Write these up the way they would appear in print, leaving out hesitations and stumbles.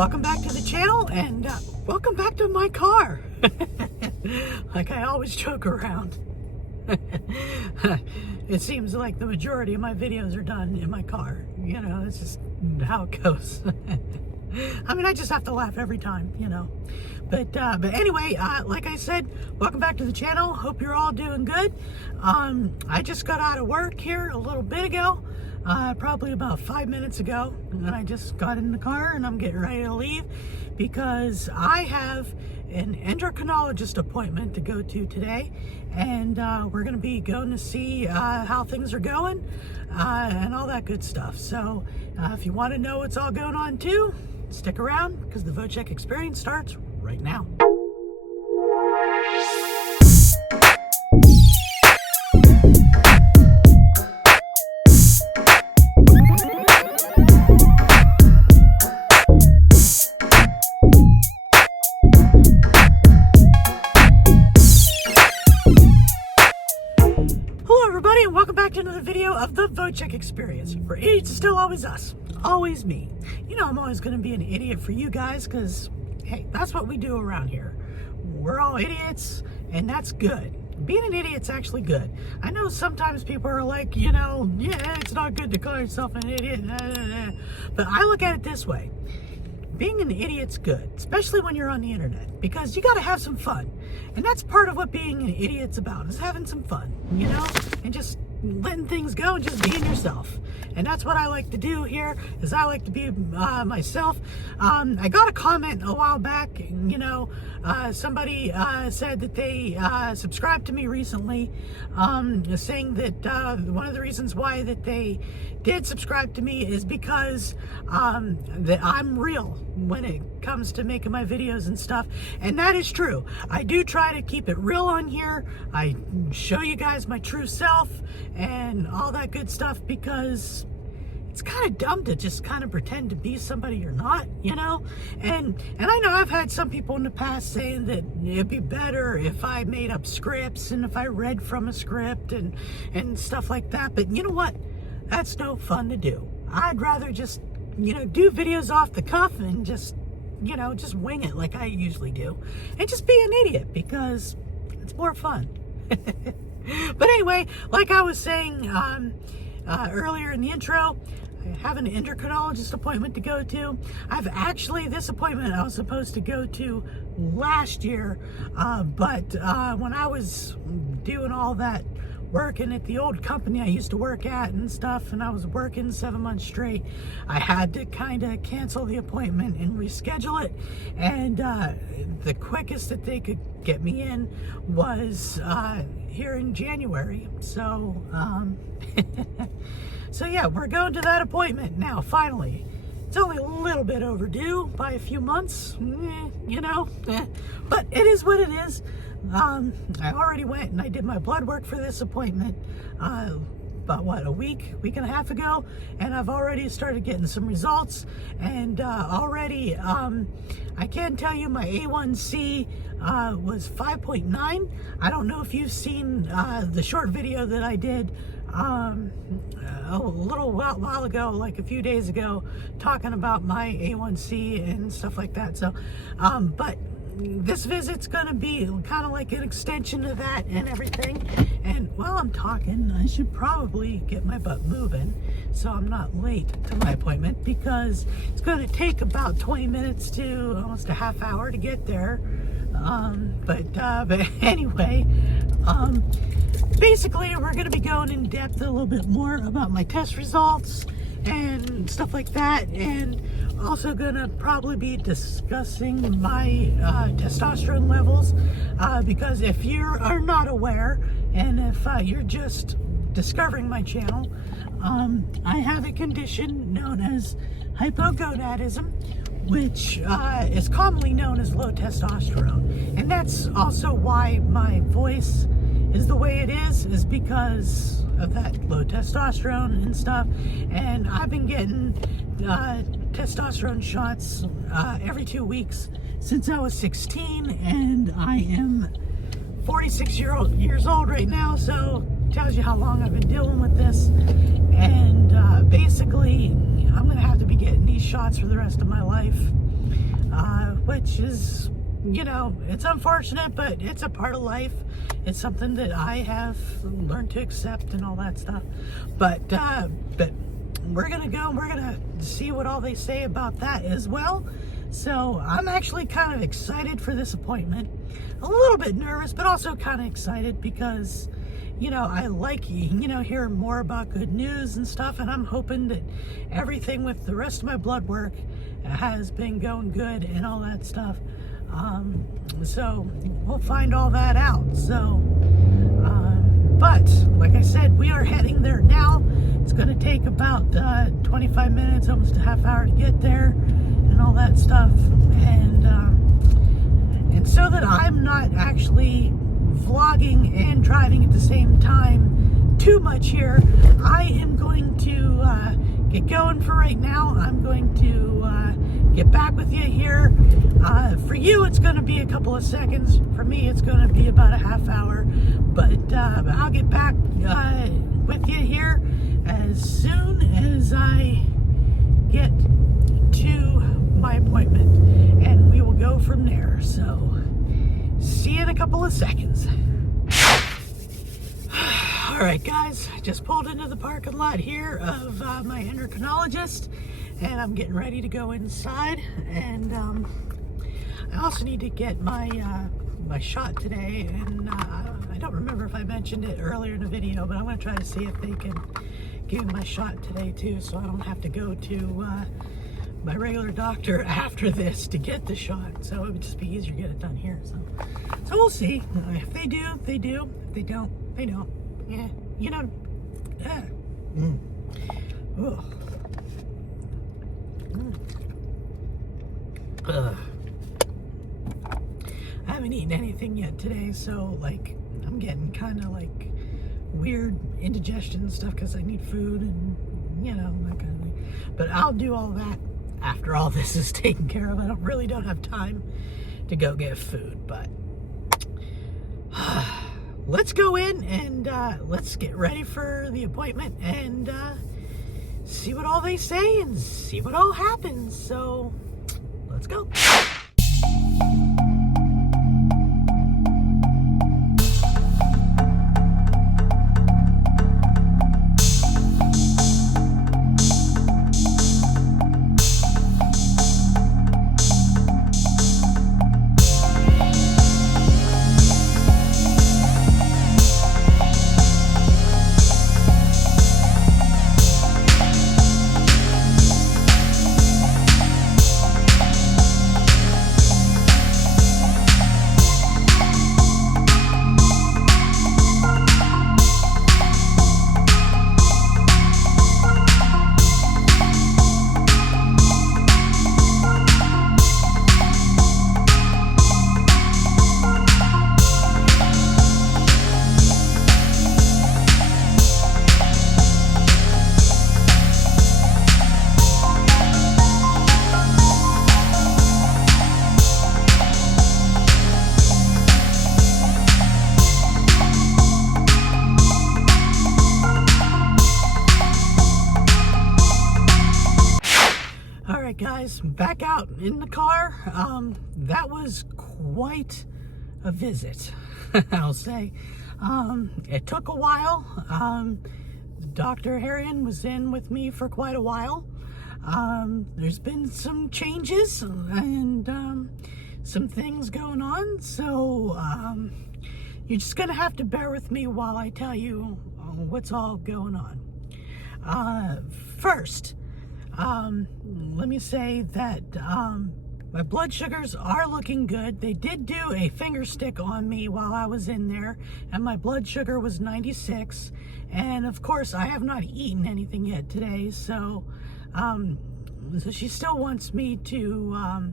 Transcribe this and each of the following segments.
welcome back to the channel, and welcome back to my car. Like I always joke around. It seems like the majority of my videos are done in my car. You know, it's just how it goes. I mean, I just have to laugh every time, you know. But anyway, like I said, welcome back to the channel. Hope you're all doing good. I just got out of work here a little bit ago, probably about 5 minutes ago. And then I just got in the car and I'm getting ready to leave because I have an endocrinologist appointment to go to today. And we're going to be going to see how things are going and all that good stuff. So if you want to know what's all going on too, stick around because the Vochek experience starts right now. Hello everybody, and welcome back to another video of the Vochek experience, where idiots is still always us, always me. You know, I'm always going to be an idiot for you guys because, hey, that's what we do around here. We're all idiots, and that's good. Being an idiot's actually good. I know sometimes people are like, you know, yeah, it's not good to call yourself an idiot, but I look at it this way. Being an idiot's good, especially when you're on the internet, because you got to have some fun. And that's part of what being an idiot's about, is having some fun, you know, and just letting things go and just being yourself. And that's what I like to do here, is I like to be myself. I got a comment a while back, you know, somebody said that they subscribed to me recently, saying that one of the reasons why that they did subscribe to me is because that I'm real when it comes to making my videos and stuff. And that is true. I do try to keep it real on here. I show you guys my true self and all that good stuff, because it's kind of dumb to just kind of pretend to be somebody you're not, you know? And I know I've had some people in the past saying that it'd be better if I made up scripts and if I read from a script and stuff like that. But you know what? That's no fun to do. I'd rather just, you know, do videos off the cuff and just, you know, just wing it like I usually do. And just be an idiot, because it's more fun. But anyway, like I was saying earlier in the intro, I have an endocrinologist appointment to go to. This appointment I was supposed to go to last year, but when I was doing all that working at the old company I used to work at and stuff, and I was working 7 months straight, I had to kind of cancel the appointment and reschedule it. And the quickest that they could get me in was here in January. So so yeah, we're going to that appointment now, finally. It's only a little bit overdue by a few months, you know, but it is what it is. I already went and I did my blood work for this appointment about what, a week and a half ago, and I've already started getting some results. And already I can tell you my A1C was 5.9. I don't know if you've seen the short video that I did a little while ago, like a few days ago, talking about my A1C and stuff like that. So but this visit's gonna be kind of like an extension of that and everything. And while I'm talking, I should probably get my butt moving so I'm not late to my appointment, because it's going to take about 20 minutes to almost a half hour to get there. But anyway, basically we're going to be going in depth a little bit more about my test results and stuff like that, and also gonna probably be discussing my testosterone levels, because if you are not aware, and if you're just discovering my channel, I have a condition known as hypogonadism, which is commonly known as low testosterone. And that's also why my voice is the way it is because of that low testosterone and stuff. And I've been getting testosterone shots every 2 weeks since I was 16, and I am 46 years old right now, so tells you how long I've been dealing with this. And basically I'm gonna have to be getting these shots for the rest of my life. which is, it's unfortunate, but it's a part of life. It's something that I have learned to accept and all that stuff. But we're gonna go and we're gonna see what all they say about that as well. So I'm actually kind of excited for this appointment. A little bit nervous, but also kind of excited because, I like, hearing more about good news and stuff, and I'm hoping that everything with the rest of my blood work has been going good and all that stuff. So we'll find all that out. So, but like I said, we are heading there now. It's going to take about 25 minutes, almost a half hour to get there and all that stuff. And so that I'm not actually vlogging and driving at the same time too much here, I am going to get going for right now. I'm going to get back with you here. For you, it's going to be a couple of seconds. For me, it's going to be about a half hour. But I'll get back with you here as soon as I get to my appointment, and we will go from there. So, see you in a couple of seconds. Alright guys, I just pulled into the parking lot here of my endocrinologist, and I'm getting ready to go inside. And I also need to get my my shot today, and I don't remember if I mentioned it earlier in the video, but I'm going to try to see if they can give me my shot today too, so I don't have to go to my regular doctor after this to get the shot. So it would just be easier to get it done here. So we'll see. If they do, they do. If they don't, they don't. Yeah, yeah. Ugh. Ugh. I haven't eaten anything yet today, so like I'm getting kind of like weird indigestion and stuff because I need food and that kind of thing. But I'll do all that after all this is taken care of. I really don't have time to go get food, but let's go in and let's get ready for the appointment and see what all they say and see what all happens. So let's go. Guys, back out in the car. That was quite a visit, I'll say. It took a while. Dr. Harrion was in with me for quite a while. There's been some changes and some things going on, so you're just gonna have to bear with me while I tell you what's all going on. First, let me say that my blood sugars are looking good. They did do a finger stick on me while I was in there, and my blood sugar was 96. And of course, I have not eaten anything yet today, so she still wants me to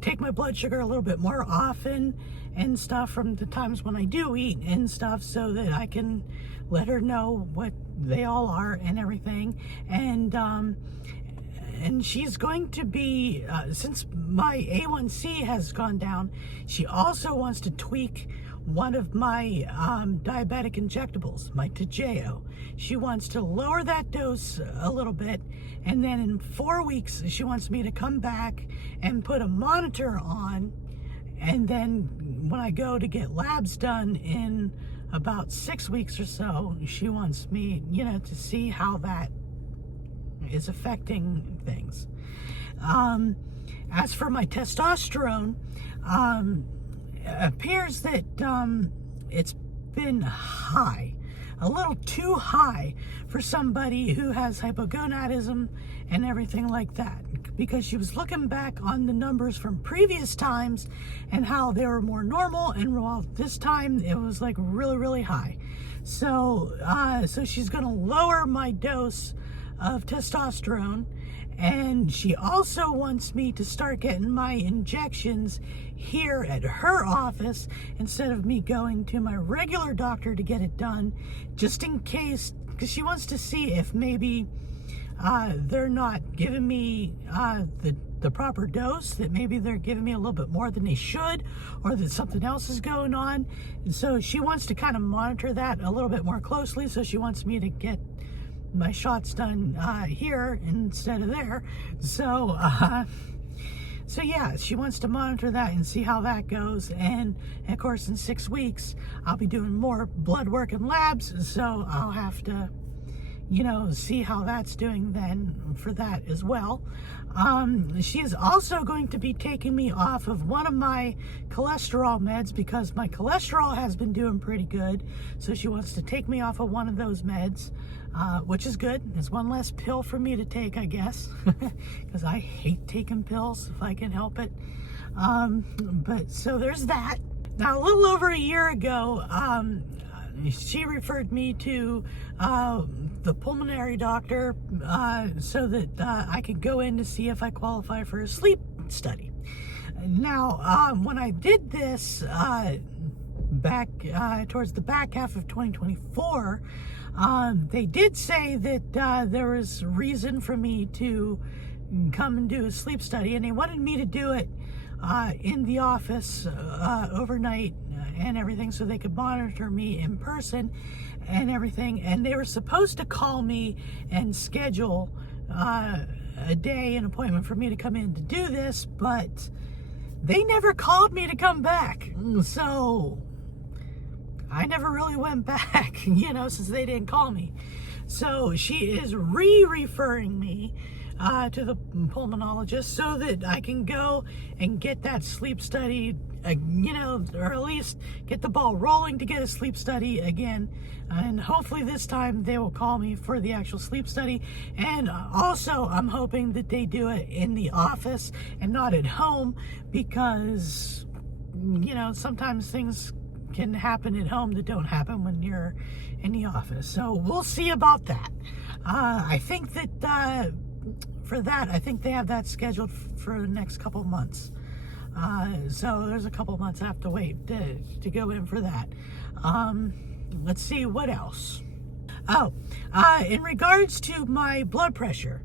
take my blood sugar a little bit more often and stuff from the times when I do eat and stuff, so that I can let her know what they all are and everything. And she's going to be, since my A1C has gone down, she also wants to tweak one of my diabetic injectables, my Toujeo. She wants to lower that dose a little bit, and then in 4 weeks she wants me to come back and put a monitor on, and then when I go to get labs done in about 6 weeks or so, she wants me, to see how that is affecting things. As for my testosterone, it appears that it's been high, a little too high for somebody who has hypogonadism and everything like that, because she was looking back on the numbers from previous times and how they were more normal, and well, this time it was like really, really high. So she's going to lower my dose of testosterone, and she also wants me to start getting my injections here at her office instead of me going to my regular doctor to get it done, just in case, because she wants to see if maybe they're not giving me the proper dose, that maybe they're giving me a little bit more than they should, or that something else is going on. And so she wants to kind of monitor that a little bit more closely, so she wants me to get my shots done here instead of there. So yeah, she wants to monitor that and see how that goes. And of course, in 6 weeks, I'll be doing more blood work and labs, so I'll have to, see how that's doing then for that as well. She is also going to be taking me off of one of my cholesterol meds, because my cholesterol has been doing pretty good. So she wants to take me off of one of those meds, which is good. It's one less pill for me to take, I guess, because I hate taking pills if I can help it. But so there's that. Now, a little over a year ago, she referred me to the pulmonary doctor so that I could go in to see if I qualify for a sleep study. Now, when I did this back towards the back half of 2024, they did say that there was reason for me to come and do a sleep study, and they wanted me to do it in the office overnight and everything, so they could monitor me in person and everything. And they were supposed to call me and schedule a day, an appointment for me to come in to do this, but they never called me to come back. So I never really went back, since they didn't call me. So she is referring me to the pulmonologist so that I can go and get that sleep study, or at least get the ball rolling to get a sleep study again. And hopefully this time they will call me for the actual sleep study. And also I'm hoping that they do it in the office and not at home, because, sometimes things can happen at home that don't happen when you're in the office. So we'll see about that. I think that for that, I think they have that scheduled for the next couple months. So there's a couple months I have to wait to go in for that. Let's see, what else? In regards to my blood pressure,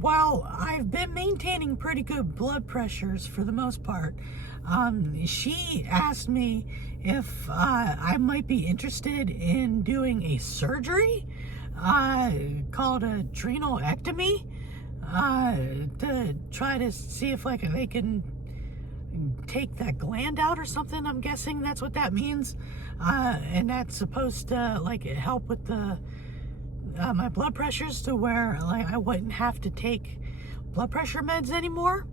while I've been maintaining pretty good blood pressures for the most part, she asked me if I might be interested in doing a surgery called adrenectomy, to try to see if they can take that gland out or something. I'm guessing that's what that means, and that's supposed to help with the my blood pressures, to where I wouldn't have to take blood pressure meds anymore.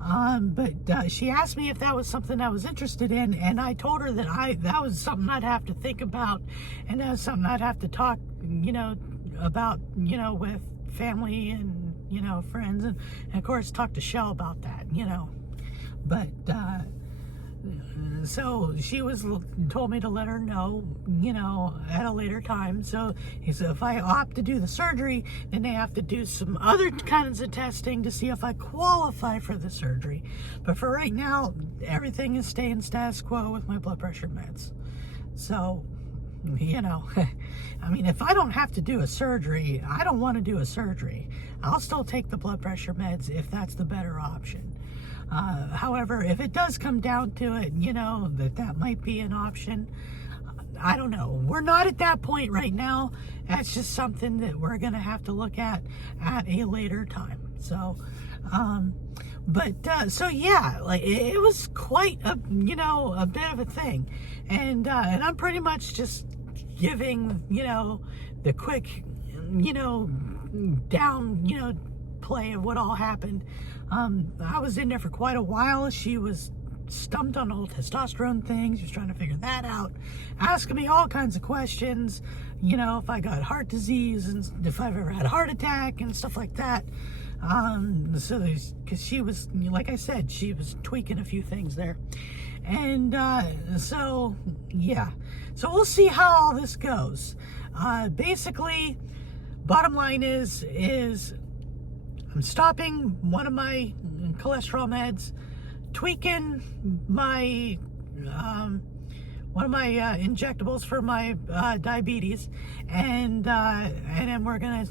But she asked me if that was something I was interested in, and I told her that that was something I'd have to think about, and that was something I'd have to talk, about, with family and, friends, and of course talk to Shell about that, But, so she told me to let her know, at a later time. So he said if I opt to do the surgery, then they have to do some other kinds of testing to see if I qualify for the surgery. But for right now, everything is staying status quo with my blood pressure meds. So, I mean, if I don't have to do a surgery, I don't want to do a surgery. I'll still take the blood pressure meds if that's the better option. However, if it does come down to it, that might be an option. I don't know. We're not at that point right now. That's just something that we're going to have to look at a later time. So, so yeah, like it was quite a bit of a thing. And I'm pretty much just giving, the quick, down, play of what all happened. I was in there for quite a while. She was stumped on the whole testosterone thing. She was trying to figure that out, asking me all kinds of questions, if I got heart disease and if I've ever had a heart attack and stuff like that. Because she was, like I said, she was tweaking a few things there. And so we'll see how all this goes. Basically, bottom line is I'm stopping one of my cholesterol meds, tweaking my one of my injectables for my diabetes, and then we're gonna,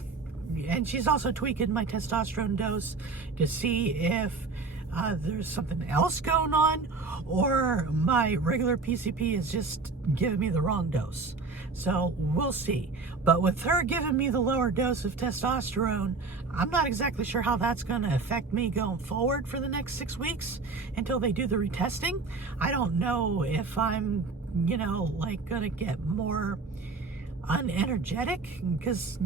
and she's also tweaking my testosterone dose to see if there's something else going on, or my regular PCP is just giving me the wrong dose. So we'll see. But with her giving me the lower dose of testosterone, I'm not exactly sure how that's going to affect me going forward for the next 6 weeks until they do the retesting. I don't know if I'm, going to get more unenergetic, because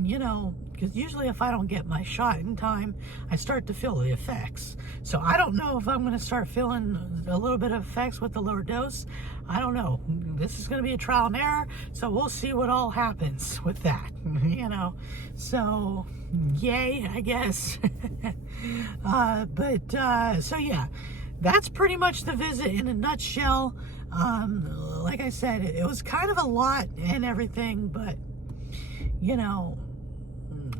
usually if I don't get my shot in time, I start to feel the effects. So I don't know if I'm going to start feeling a little bit of effects with the lower dose. I don't know. This is going to be a trial and error, so we'll see what all happens with that. So yay, I guess. So yeah, that's pretty much the visit in a nutshell. Like I said, it was kind of a lot and everything, but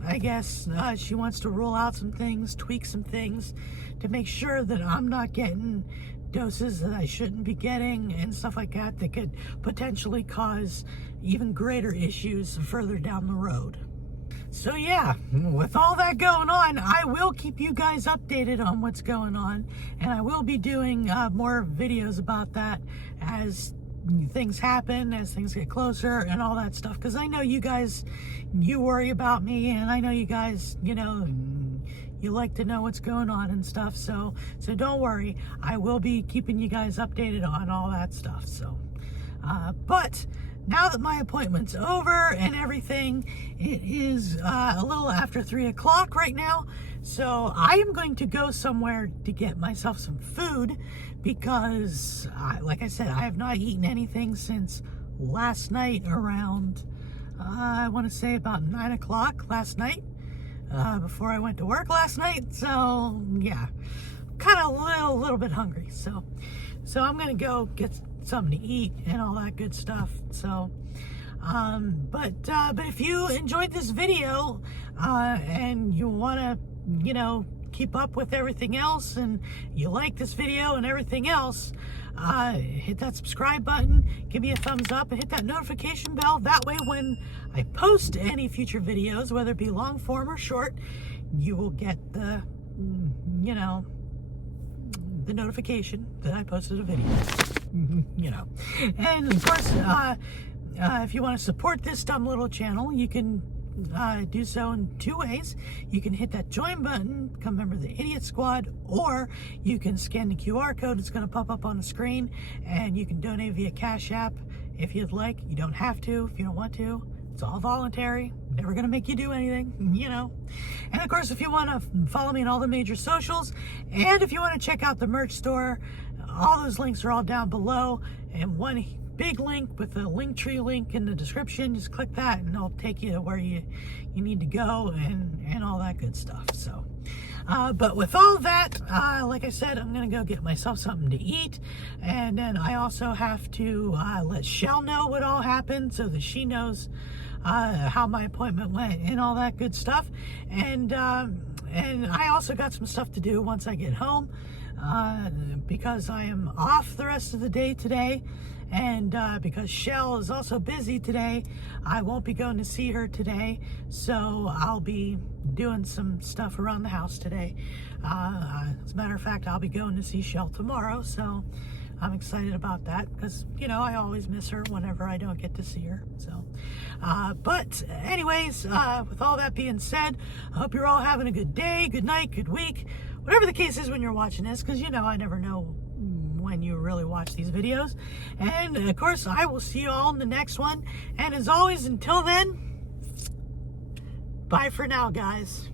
I guess she wants to rule out some things, tweak some things to make sure that I'm not getting doses that I shouldn't be getting and stuff like that could potentially cause even greater issues further down the road. So yeah, with all that going on, I will keep you guys updated on what's going on, and I will be doing more videos about that as things happen, as things get closer and all that stuff, because I know you guys, you worry about me, and I know you guys, you like to know what's going on and stuff, so don't worry, I will be keeping you guys updated on all that stuff. So but now that my appointment's over and everything, it is a little after 3 o'clock right now, so I am going to go somewhere to get myself some food, because like I said, I have not eaten anything since last night around I want to say about 9 o'clock last night, before I went to work last night. So yeah, kind of a little bit hungry, so I'm gonna go get something to eat and all that good stuff. So but if you enjoyed this video and you want to keep up with everything else, and you like this video and everything else, hit that subscribe button, give me a thumbs up, and hit that notification bell. That way when I post any future videos, whether it be long form or short, you will get the the notification that I posted a video. And of course, if you want to support this dumb little channel, you can do so in 2 ways. You can hit that join button, become a member of the Idiot Squad, or you can scan the QR code. It's going to pop up on the screen, and you can donate via Cash App if you'd like. You don't have to if you don't want to. It's all voluntary. Never going to make you do anything, And of course, if you want to follow me on all the major socials, and if you want to check out the merch store, all those links are all down below, and one big link with a Linktree link in the description. Just click that and it'll take you to where you need to go and all that good stuff. So but with all that, like I said, I'm gonna go get myself something to eat, and then I also have to let Shell know what all happened so that she knows how my appointment went and all that good stuff. And I also got some stuff to do once I get home, because I am off the rest of the day today, And because Shell is also busy today, I won't be going to see her today. So I'll be doing some stuff around the house today. As a matter of fact, I'll be going to see Shell tomorrow. So I'm excited about that because, you know, I always miss her whenever I don't get to see her. So, but anyways, with all that being said, I hope you're all having a good day, good night, good week, whatever the case is when you're watching this, because, you know, I never know when you really watch these videos. And of course, I will see you all in the next one. And as always, until then, bye for now, guys.